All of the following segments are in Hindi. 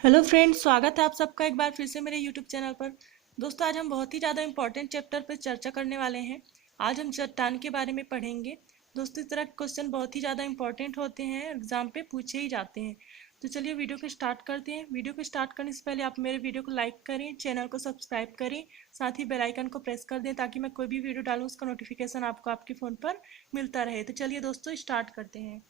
हेलो फ्रेंड्स, स्वागत है आप सबका एक बार फिर से मेरे यूट्यूब चैनल पर। दोस्तों, आज हम बहुत ही ज़्यादा इंपॉर्टेंट चैप्टर पर चर्चा करने वाले हैं। आज हम चट्टान के बारे में पढ़ेंगे। दोस्तों, इस तरह के क्वेश्चन बहुत ही ज़्यादा इंपॉर्टेंट होते हैं, एग्जाम पे पूछे ही जाते हैं। तो चलिए वीडियो को स्टार्ट करते हैं। वीडियो को स्टार्ट करने से पहले आप मेरे वीडियो को लाइक करें, चैनल को सब्सक्राइब करें, साथ ही बेल आइकन को प्रेस कर दें ताकि मैं कोई भी वीडियो डालूँ उसका नोटिफिकेशन आपको आपके फ़ोन पर मिलता रहे। तो चलिए दोस्तों, स्टार्ट करते हैं।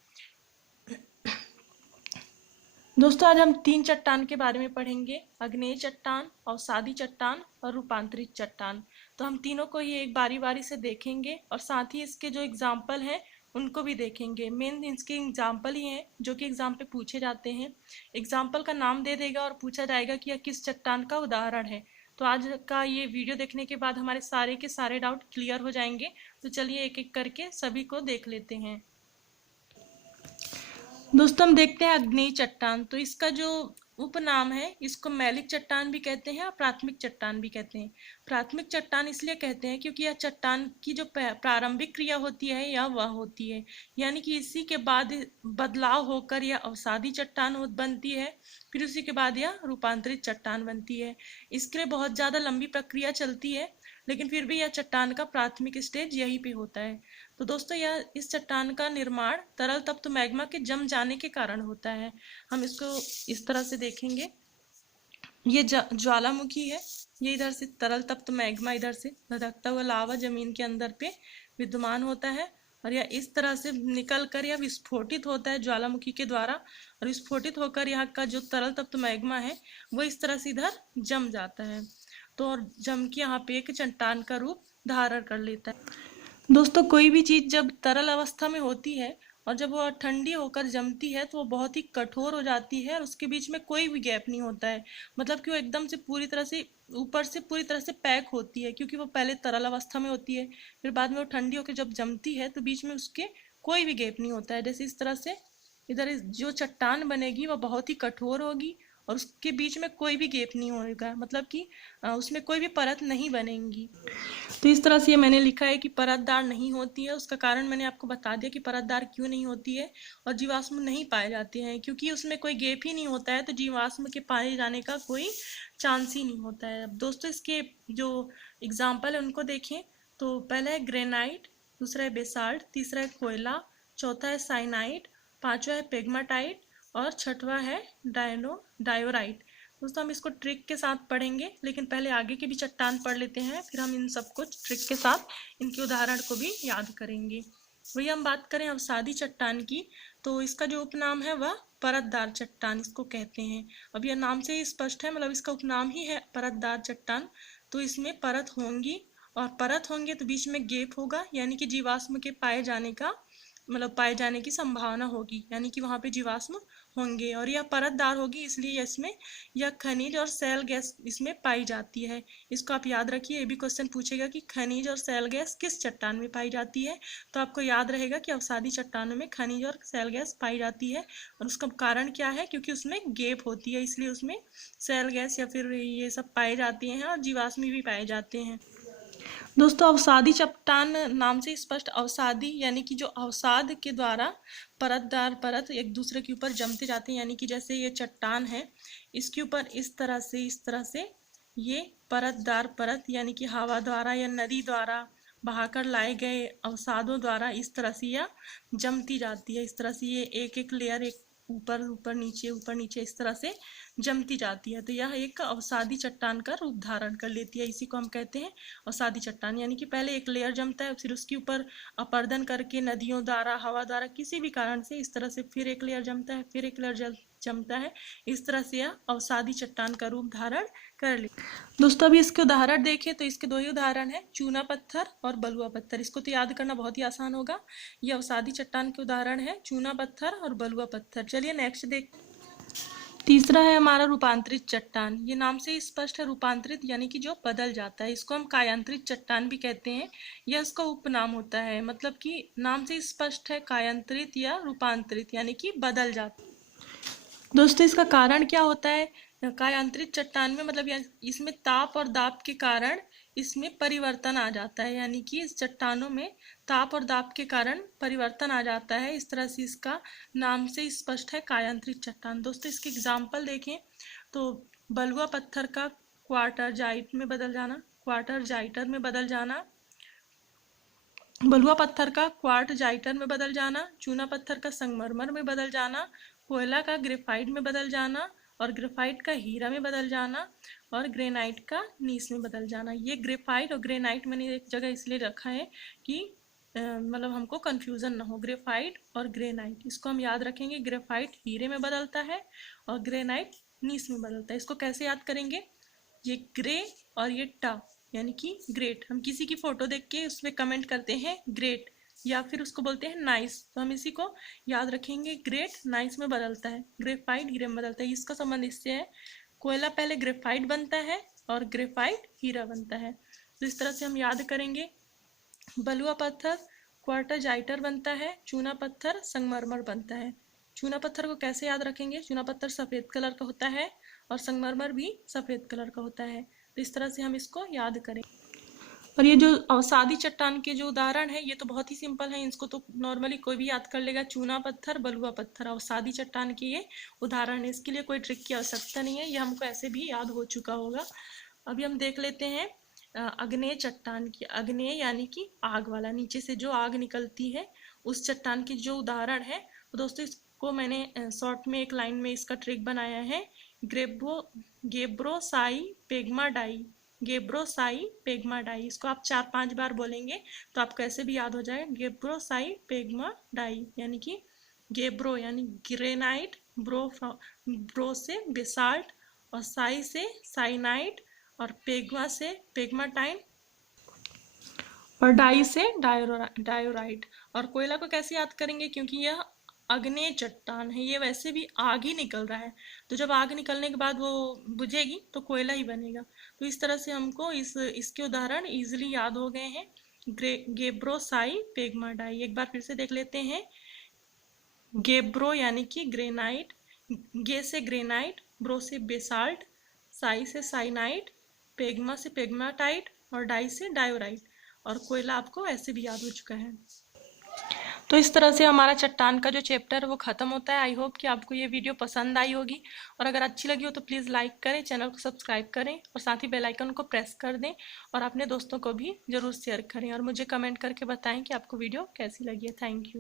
दोस्तों, आज हम 3 चट्टान के बारे में पढ़ेंगे: आग्नेय चट्टान, अवसादी चट्टान और रूपांतरित चट्टान। तो हम तीनों को ये एक बारी बारी से देखेंगे और साथ ही इसके जो एग्जाम्पल हैं उनको भी देखेंगे। मेन इसके एग्जाम्पल ही हैं जो कि एग्जाम पे पूछे जाते हैं। एग्जाम्पल का नाम दे देगा और पूछा जाएगा कि यह किस चट्टान का उदाहरण है। तो आज का ये वीडियो देखने के बाद हमारे सारे के सारे डाउट क्लियर हो जाएंगे। तो चलिए एक एक करके सभी को देख लेते हैं। दोस्तों, हम देखते हैं आग्नेय चट्टान। तो इसका जो उपनाम है, इसको मैलिक चट्टान भी कहते हैं और प्राथमिक चट्टान भी कहते हैं। प्राथमिक चट्टान इसलिए कहते हैं क्योंकि यह चट्टान की जो प्रारंभिक क्रिया होती है यह वह होती है, यानी कि इसी के बाद बदलाव होकर यह अवसादी चट्टान बनती है, फिर उसी के बाद यह रूपांतरित चट्टान बनती है। इसके लिए बहुत ज़्यादा लंबी प्रक्रिया चलती है, लेकिन फिर भी यह चट्टान का प्राथमिक स्टेज यहीं पे होता है। तो दोस्तों, यह इस चट्टान का निर्माण तरल तप्त मैग्मा के जम जाने के कारण होता है। हम इसको इस तरह से देखेंगे। ये ज्वालामुखी है। ये इधर से तरल तप्त मैग्मा, इधर से धधकता हुआ लावा जमीन के अंदर पे विद्यमान होता है और यह इस तरह से निकल कर यह विस्फोटित होता है ज्वालामुखी के द्वारा, और विस्फोटित होकर यहाँ का जो तरल तप्त मैग्मा है वो इस तरह से इधर जम जाता है। तो और जम के यहाँ पे एक चट्टान का रूप धारण कर लेता है। दोस्तों, कोई भी चीज़ जब तरल अवस्था में होती है और जब वह ठंडी होकर जमती है तो वो बहुत ही कठोर हो जाती है और उसके बीच में कोई भी गैप नहीं होता है। मतलब कि वो एकदम से पूरी तरह से ऊपर से पूरी तरह से पैक होती है, क्योंकि वो पहले तरल अवस्था में होती है, फिर बाद में वो ठंडी होकर जब जमती है तो बीच में उसके कोई भी गैप नहीं होता है। जैसे इस तरह से इधर जो चट्टान बनेगी वह बहुत ही कठोर होगी और उसके बीच में कोई भी गैप नहीं होगा, मतलब कि उसमें कोई भी परत नहीं बनेगी। तो इस तरह से ये मैंने लिखा है कि परतदार नहीं होती है। उसका कारण मैंने आपको बता दिया कि परतदार क्यों नहीं होती है और जीवाश्म नहीं पाए जाते हैं, क्योंकि उसमें कोई गैप ही नहीं होता है, तो जीवाश्म के पाए जाने का कोई चांस ही नहीं होता है। अब दोस्तों, इसके जो एग्जाम्पल है उनको देखें। तो पहला है ग्रेनाइट, दूसरा है बेसाल्ट, तीसरा है कोयला, चौथा है साइनाइट, पांचवा है पेग्माटाइट और छठवा है डायोराइट। दोस्तों, हम इसको ट्रिक के साथ पढ़ेंगे, लेकिन पहले आगे के भी चट्टान पढ़ लेते हैं, फिर हम इन सबको ट्रिक के साथ इनके उदाहरण को भी याद करेंगे। वही हम बात करें अवसादी चट्टान की, तो इसका जो उपनाम है वह परतदार चट्टान इसको कहते हैं। अब यह नाम से ही स्पष्ट है, मतलब इसका उपनाम ही है परतदार चट्टान। तो इसमें परत होंगी और परत होंगे तो बीच में गैप होगा, यानी कि जीवाश्म के पाए जाने का पाए जाने की संभावना होगी, यानी कि वहाँ पे जीवाश्म होंगे। और यह परतदार होगी, इसलिए इसमें यह खनिज और सेल गैस इसमें पाई जाती है। इसको आप याद रखिए, ये भी क्वेश्चन पूछेगा कि खनिज और सेल गैस किस चट्टान में पाई जाती है। तो आपको याद रहेगा कि अवसादी चट्टानों में खनिज और सेल गैस पाई जाती है, और उसका कारण क्या है, क्योंकि उसमें गैप होती है, इसलिए उसमें सेल गैस या फिर ये सब पाए जाते हैं और जीवाश्म भी पाए जाते हैं। दोस्तों, अवसादी चट्टान नाम से स्पष्ट, अवसादी यानी कि जो अवसाद के द्वारा परतदार परत एक दूसरे के ऊपर जमते जाते हैं, यानी कि जैसे ये चट्टान है, इसके ऊपर इस तरह से ये परतदार परत, यानी कि हवा द्वारा या नदी द्वारा बहाकर लाए गए अवसादों द्वारा इस तरह से यह जमती जाती है। इस तरह से ये एक एक लेयर, एक ऊपर ऊपर नीचे इस तरह से जमती जाती है। तो यह एक अवसादी चट्टान का रूप धारण कर लेती है। इसी को हम कहते हैं अवसादी चट्टान, यानी कि पहले एक लेयर जमता है, फिर उसके ऊपर अपर्दन करके नदियों द्वारा, हवा द्वारा, किसी भी कारण से इस तरह से फिर एक लेयर जमता है, फिर एक लेयर जमता है। इस तरह से यह अवसादी चट्टान का रूप धारण कर ले। दोस्तों, अभी इसके उदाहरण देखें तो इसके दो ही उदाहरण है, चूना पत्थर और बलुआ पत्थर। इसको तो याद करना बहुत ही आसान होगा। ये अवसादी चट्टान के उदाहरण है, चूना पत्थर और बलुआ पत्थर। चलिए नेक्स्ट देख। तीसरा है हमारा रूपांतरित चट्टान। ये नाम से ही स्पष्ट है, रूपांतरित यानी कि जो बदल जाता है। इसको हम कायांतरित चट्टान भी कहते हैं, यह इसका उपनाम होता है। मतलब कि नाम से स्पष्ट है, कायांतरित या रूपांतरित यानी कि बदल जाता है। दोस्तों, इसका कारण क्या होता है? कायांतरित चट्टान में मतलब इसमें ताप और दाब के कारण इसमें परिवर्तन आ जाता है, यानी कि इस चट्टानों में ताप और दाब के कारण परिवर्तन आ जाता है। इस तरह से इसका नाम से स्पष्ट है कायांतरित चट्टान। दोस्तों इसके एग्जाम्पल देखें तो बलुआ पत्थर का क्वार्टरजाइट में बदल जाना, क्वार्टरजाइटर में बदल जाना, बलुआ पत्थर का क्वार्टजाइटर में बदल जाना, चूना पत्थर का संगमरमर में बदल जाना, कोयला का ग्रेफाइट में बदल जाना, और ग्रेफाइट का हीरा में बदल जाना, और ग्रेनाइट का नीस में बदल जाना। ये ग्रेफाइट और ग्रेनाइट मैंने एक जगह इसलिए रखा है कि मतलब हमको कंफ्यूजन ना हो। ग्रेफाइट और ग्रेनाइट इसको हम याद रखेंगे। ग्रेफाइट हीरे में बदलता है और ग्रेनाइट नीस में बदलता है। इसको कैसे याद करेंगे? ये ग्रे और ये टा यानी कि ग्रेट। हम किसी की फोटो देख के उसमें कमेंट करते हैं ग्रेट, या फिर उसको बोलते हैं नाइस, तो हम इसी को याद रखेंगे। ग्रेट नाइस में बदलता है, ग्रेफाइट हीरे में बदलता है। इसका संबंध इससे है, कोयला पहले ग्रेफाइट बनता है और ग्रेफाइट हीरा बनता है। तो इस तरह से हम याद करेंगे। बलुआ पत्थर क्वार्टरजाइटर बनता है, चूना पत्थर संगमरमर बनता है। चूना पत्थर को कैसे याद रखेंगे? चूना पत्थर सफ़ेद कलर का होता है और संगमरमर भी सफ़ेद कलर का होता है। तो इस तरह से हम इसको याद करें। और ये जो अवसादी चट्टान के जो उदाहरण है ये तो बहुत ही सिंपल है, इसको तो नॉर्मली कोई भी याद कर लेगा। चूना पत्थर, बलुआ पत्थर, अवसादी चट्टान के ये उदाहरण है। इसके लिए कोई ट्रिक की आवश्यकता नहीं है, ये हमको ऐसे भी याद हो चुका होगा। अभी हम देख लेते हैं अग्नेय चट्टान की। अग्नेय यानी कि आग वाला, नीचे से जो आग निकलती है उस चट्टान की जो उदाहरण है। तो दोस्तों इसको मैंने शॉर्ट में एक लाइन में इसका ट्रिक बनाया है। गेब्रोसाई पेग्माडाई, गेब्रोसाई पेग्माडाई। इसको आप 4-5 बार बोलेंगे तो आपको ऐसे भी याद हो जाएगा। गेब्रोसाई पेग्माडाई यानी कि गेब्रो यानी ग्रेनाइट, ब्रो से बेसाल्ट, और साई से साइनाइट, और पेग्मा से पेग्माटाइन, और डाई से डायोराइट। और कोयला को कैसे याद करेंगे? क्योंकि यह अग्नेय चट्टान है, ये वैसे भी आग ही निकल रहा है, तो जब आग निकलने के बाद वो बुझेगी तो कोयला ही बनेगा। तो इस तरह से हमको इसके उदाहरण इजीली याद हो गए हैं। गेब्रोसाई पेग्माडाई एक बार फिर से देख लेते हैं। गेब्रो यानी कि ग्रेनाइट, गे से ग्रेनाइट, ब्रो से बेसाल्ट, साई से साइनाइट, पेग्मा से पेग्माटाइट, और डाई से डायोराइट। और कोयला आपको ऐसे भी याद हो चुका है। तो इस तरह से हमारा चट्टान का जो चैप्टर है वो ख़त्म होता है। आई होप कि आपको ये वीडियो पसंद आई होगी, और अगर अच्छी लगी हो तो प्लीज़ लाइक करें, चैनल को सब्सक्राइब करें, और साथ ही बेल आइकन को प्रेस कर दें, और अपने दोस्तों को भी ज़रूर शेयर करें, और मुझे कमेंट करके बताएं कि आपको वीडियो कैसी लगी है। Thank you.